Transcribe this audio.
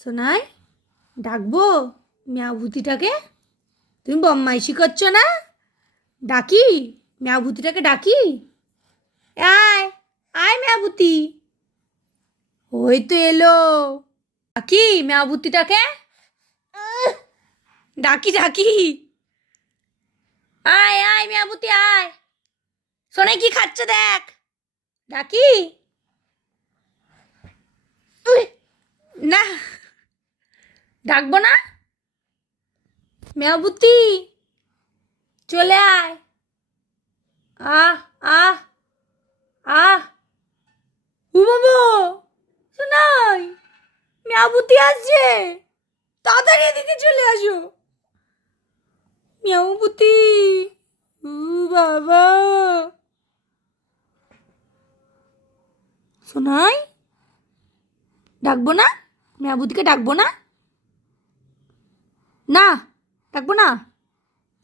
সোনাই ডাকবো মিয়া ভূতিটাকে? তুমি বদমাইশি করছো না? ডাকি মিয়া ভূতিটাকে ডাকি? আয় আয় মিয়া ভূতি, ওই তো এলো। ডাকি মিয়া ভূতিটাকে, ডাকি ডাকি। আয় আয় মিয়া ভূতি আয়, সোনাই কি খাচ্ছে দেখ। ডাকি না, ডাকবো না? মিয়া ভূতি চলে আয়। আহ আহ আহ, ও বাবা, শোনাই মিয়াবুতি আসছে, তাড়াতাড়ি এদিকে চলে আসো। মিয়াবুতি, ও বাবা, শোনাই ডাকবো না? মিয়াবুতিকে ডাকবো না? না ডাকবো না?